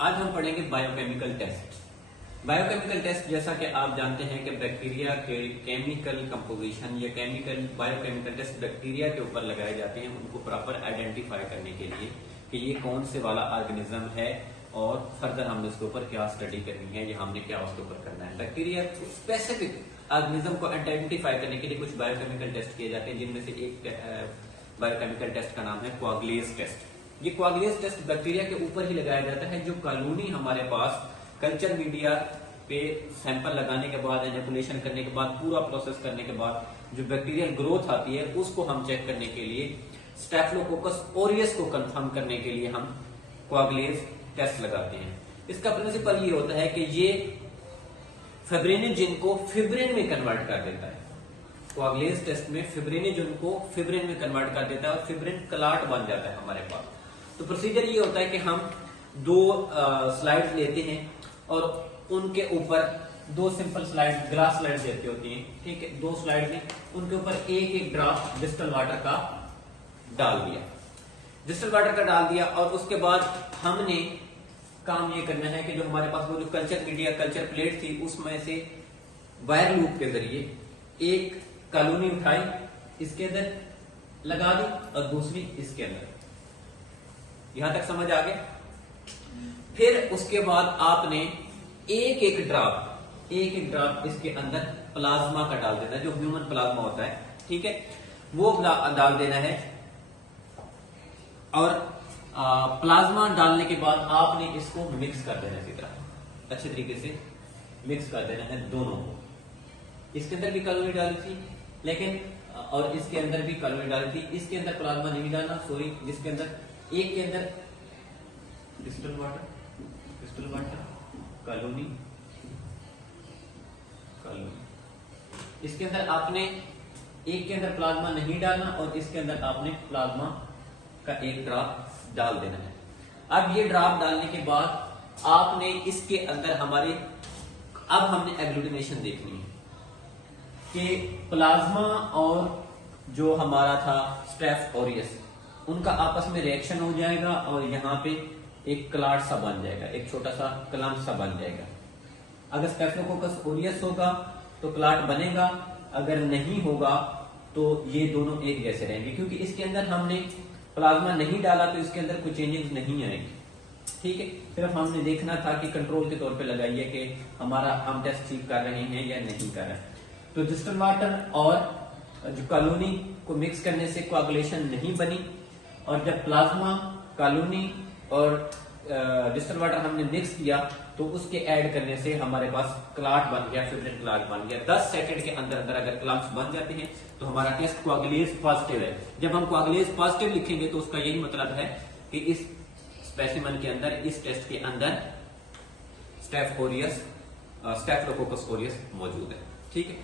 आज हम पढ़ेंगे बायोकेमिकल टेस्ट। बायोकेमिकल टेस्ट जैसा कि आप जानते हैं कि बैक्टीरिया के केमिकल कंपोजिशन या बायोकेमिकल टेस्ट बैक्टीरिया के ऊपर लगाए जाते हैं उनको प्रॉपर आइडेंटिफाई करने के लिए कि ये कौन से वाला ऑर्गेनिज्म है और फर्दर हमने उसके ऊपर क्या स्टडी करनी है या हमने क्या उसके ऊपर करना है। बैक्टीरिया स्पेसिफिक ऑर्गेनिज्म को आइडेंटिफाई करने के लिए कुछ बायोकेमिकल टेस्ट किए जाते हैं, जिनमें से एक बायोकेमिकल टेस्ट का नाम है कोआगुलेज टेस्ट। ये कोआगुलेज टेस्ट बैक्टीरिया के ऊपर ही लगाया जाता है। जो कॉलोनी हमारे पास कल्चर मीडिया पे सैंपल लगाने के बाद, एनिकुलेशन करने के बाद, पूरा प्रोसेस करने के बाद जो बैक्टीरियल ग्रोथ आती है उसको हम चेक करने के लिए स्टेफिलोकोकस ऑरियस को कंफर्म करने के लिए हम कोआगुलेज टेस्ट लगाते हैं। इसका प्रिंसिपल ये होता है कि ये फिब्रिनोजेन को फिब्रिन में कन्वर्ट कर देता है। कोआगुलेज टेस्ट में फिब्रिनोजेन को फिब्रिन में कन्वर्ट कर देता है और फिब्रिन क्लॉट बन जाता है हमारे पास। तो प्रोसीजर ये होता है कि हम दो स्लाइड्स लेते हैं और उनके ऊपर दो सिंपल स्लाइड ग्लास स्लाइड जैसी होती हैं, ठीक है। दो स्लाइड में उनके ऊपर एक एक ड्रॉप डिस्टल वाटर का डाल दिया, डिस्टल वाटर का डाल दिया और उसके बाद हमने काम ये करना है कि जो हमारे पास वो जो कल्चर मीडिया कल्चर प्लेट थी उसमें से वायर लूप के जरिए एक कॉलोनी उठाई, इसके अंदर लगा दी और दूसरी इसके अंदर। यहां तक समझ आ गया। फिर उसके बाद आपने एक एक ड्रॉप इसके अंदर प्लाज्मा का डाल देना है, जो ह्यूमन प्लाज्मा होता है, ठीक है, वो डाल देना है। और प्लाज्मा डालने के बाद आपने इसको मिक्स कर देना है, इसी तरह अच्छे तरीके से मिक्स कर देना है दोनों को। इसके अंदर भी कॉलोनी डाली थी लेकिन और इसके अंदर भी कॉलोनी डाली थी। इसके अंदर प्लाज्मा नहीं डालना, सॉरी, जिसके अंदर एक के अंदर डिस्टल वाटर कॉलोनी, इसके अंदर आपने एक के अंदर प्लाज्मा नहीं डालना और इसके अंदर आपने प्लाज्मा का एक ड्रॉप डाल देना है। अब ये ड्रॉप डालने के बाद आपने इसके अंदर अब हमने एग्लूटिनेशन देखनी है कि प्लाज्मा और जो हमारा था स्टेफ ऑरियस उनका आपस में रिएक्शन हो जाएगा और यहाँ पे एक क्लॉट सा बन जाएगा, एक छोटा सा क्लम्प सा बन जाएगा। अगर स्टेफिलोकोकस ऑरियस होगा तो क्लॉट बनेगा, अगर नहीं होगा तो ये दोनों एक जैसे रहेंगे, क्योंकि इसके अंदर हमने प्लाज्मा नहीं डाला तो इसके अंदर कोई चेंजेस नहीं आएंगे, ठीक है। सिर्फ हमने देखना था कि कंट्रोल के तौर पे लगाइए कि हम टेस्ट ठीक कर रहे हैं या नहीं कर रहे हैं। तो डिस्टल वाटर और जो कॉलोनी को मिक्स करने से कोआगुलेशन नहीं बनी, और जब प्लाज्मा, कॉलोनी और डिस्टल वाटर हमने मिक्स किया तो उसके ऐड करने से हमारे पास क्लॉट बन गया, फिब्रिन क्लॉट बन गया। 10 सेकंड के अंदर अंदर अगर क्लम्प्स बन जाते हैं तो हमारा टेस्ट कोआगुलेज पॉजिटिव है। जब हम कोआगुलेज पॉजिटिव लिखेंगे तो उसका यही मतलब है कि इस स्पेसिमेन के अंदर, इस टेस्ट के अंदर स्टेफिलोकोकस ऑरियस मौजूद है, ठीक है।